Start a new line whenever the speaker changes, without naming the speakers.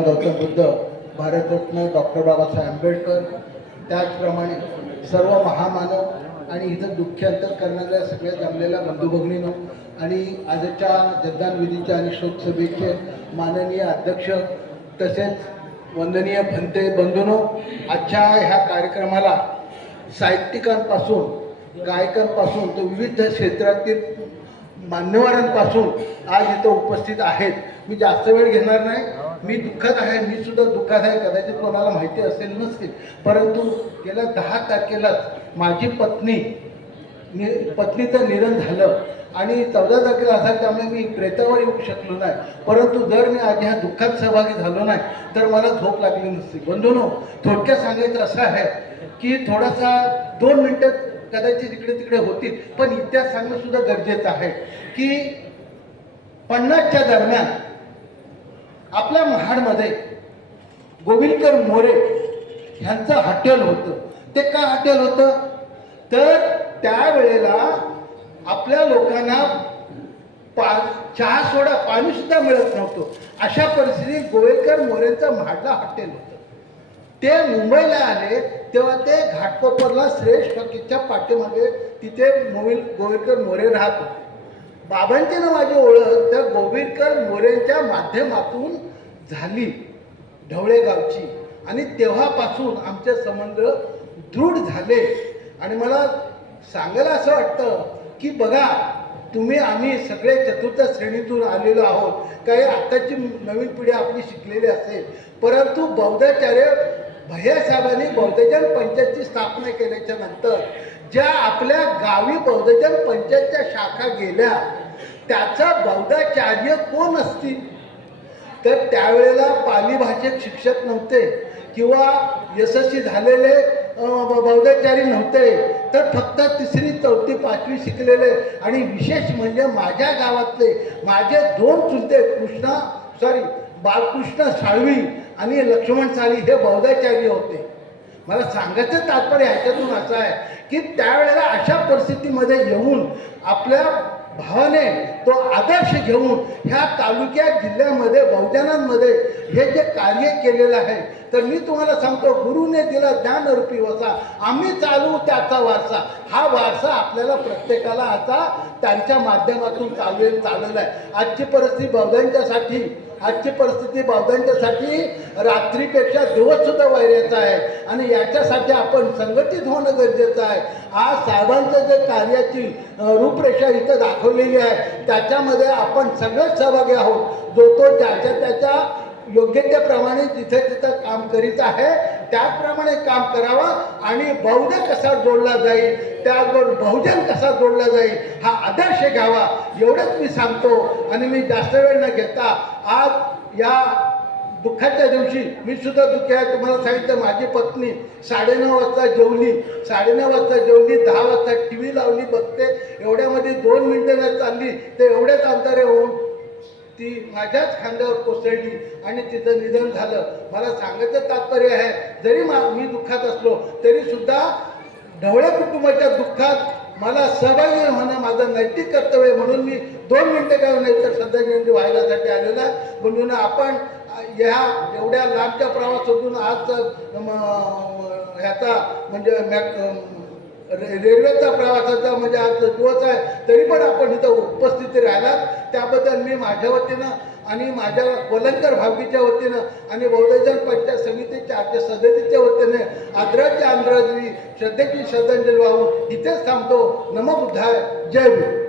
Gautam Buddha Bharat Ratna doctor Babasaheb Ambedkar त्याचप्रमाणे सर्व महामानव आणि इथं दुःख्यांतर करणाऱ्या सगळ्या जमलेल्या बंधू आणि आजच्या जगदानविधीच्या आणि शोकसभेचे माननीय अध्यक्ष तसेच वंदनीय भंते बंधूनो आजच्या ह्या कार्यक्रमाला साहित्यिकांपासून गायकांपासून तर विविध क्षेत्रातील मान्यवरांपासून आज इथं उपस्थित आहेत. मी जास्त वेळ घेणार नाही. मी दुःखात आहे मी सुद्धा दुःखात आहे. कदाचित कोणाला माहिती असेल नसतील. परंतु गेल्या दहा तारखेलाच माझी पत्नी नि पत्नीचं निधन झालं. आणि चौदा तारखेला असा त्यामुळे मी प्रेतावर येऊ शकलो नाही. परंतु जर मी आज ह्या दुःखात सहभागी झालो नाही तर मला झोप लागली नसती. बंधूनो थोडक्यात सांगायचं असं आहे की थोडासा दोन मिनटं कदाचित इकडे तिकडे होतील पण इतिहास सांगणं सुद्धा गरजेचं आहे की पन्नासच्या दरम्यान आपल्या महाडमध्ये गोविंदकर मोरे ह्यांचं हॉटेल होतं. ते का हॉटेल होतं? तर त्यावेळेला आपल्या लोकांना पा चहा सोडा पाणीसुद्धा मिळत नव्हतं. अशा परिस्थितीत गोवेकर मोरेंचं महाडला हॉटेल होतं. ते मुंबईला आले तेव्हा ते घाटकोपरला श्रेष्ठ हॉकीच्या पाठीमागे तिथे मोविल गोवेकर मोरे राहत होते. बाबांची ना माझी ओळख त्या गोविंदकर मोरेंच्या माध्यमातून झाली ढवळे गावची आणि तेव्हापासून आमचे संबंध दृढ झाले. आणि मला सांगायला असं वाटतं की बघा तुम्ही आम्ही सगळे चतुर्थ श्रेणीतून आलेलो आहोत. काही आत्ताची नवीन पिढी आपली शिकलेली असेल. परंतु बौद्धाचार्य भैयासाहेबांनी बौद्धजन पंचायतची स्थापना केल्याच्यानंतर ज्या आपल्या गावी बौद्धजन पंचायतच्या शाखा गेल्या त्याचा बौद्धाचार्य कोण असतील? तर त्यावेळेला पाली भाषेत शिक्षक नव्हते किंवा यशस्वी झालेले ब- बौद्धाचारी नव्हते तर फक्त तिसरी चौथी पाचवी शिकलेले. आणि विशेष म्हणजे माझ्या गावातले माझे दोन चुलते कृष्णा सॉरी बालकृष्ण साळवी आणि लक्ष्मण साळी हे बौद्धाचार्य होते. मला सांगायचं तात्पर्य ह्याच्यातून असं आहे की त्यावेळेला अशा परिस्थितीमध्ये येऊन आपल्या भावाने तो आदर्श घेऊन ह्या तालुक्या जिल्ह्यामध्ये बहुजनांमध्ये हे जे कार्य केलेलं आहे तर मी तुम्हाला सांगतो गुरुने दिला ज्ञानरूपी वसा आम्ही चालू त्याचा वारसा. हा वारसा आपल्याला प्रत्येकाला आता त्यांच्या माध्यमातून चालवेल चाललेला आहे. आजची परिस्थिती बौद्धांच्यासाठी आजची परिस्थिती बौद्धांच्यासाठी रात्रीपेक्षा दिवससुद्धा वैर्याचा आहे. आणि याच्यासाठी आपण संघटित होणं गरजेचं आहे. आज साहेबांचं जे कार्याची रूपरेषा इथं दाखवलेली आहे त्याच्यामध्ये आपण सगळेच सहभागी आहोत. जो तो ज्याच्या त्याच्या योग्य त्याप्रमाणे जिथे तिथं काम करीत आहे त्याचप्रमाणे काम करावं आणि बौद्ध कसा जोडला जाईल त्याचबरोबर बहुजन कसा जोडला जाईल हा आदर्श घ्यावा एवढंच मी सांगतो आणि मी जास्त वेळ न घेता आज या दुःखाच्या दिवशी मी सुद्धा दुःखी आहे. तुम्हाला सांगितलं माझी पत्नी साडेनऊ वाजता जेवली. साडेनऊ वाजता जेवली दहा वाजता टी व्ही लावली बघते. एवढ्यामध्ये दोन मिनटं न चालली तर एवढ्याच अंतरे होऊन ती माझ्याच खांद्यावर कोसळली आणि तिचं निधन झालं मला सांगायचं तात्पर्य आहे जरी मा मी दुःखात असलो तरी सुद्धा ढवळे कुटुंबाच्या दुःखात मला सहभागी होणं माझं नैतिक कर्तव्य म्हणून मी दोन मिनटं काय नाही तर श्रद्धांजली व्हायलासाठी आलेला आहे. म्हणून आपण ह्या एवढ्या लांबच्या प्रवासातून आज ह्याचा म्हणजे मॅक रेल्वेचा प्रवासाचा म्हणजे आज दिवस आहे. तरी पण आपण इथं उपस्थिती राहिलात. त्याबद्दल मी माझ्या वतीनं आणि माझ्या वलंकर भावकीच्या वतीनं आणि बहुजन पंचायत समितीच्या आजच्या सदतीच्या वतीने आदराची आंध्राजी श्रद्धेची श्रद्धांजली वाहून इथेच थांबतो. नमबुद्धाय जय भीम.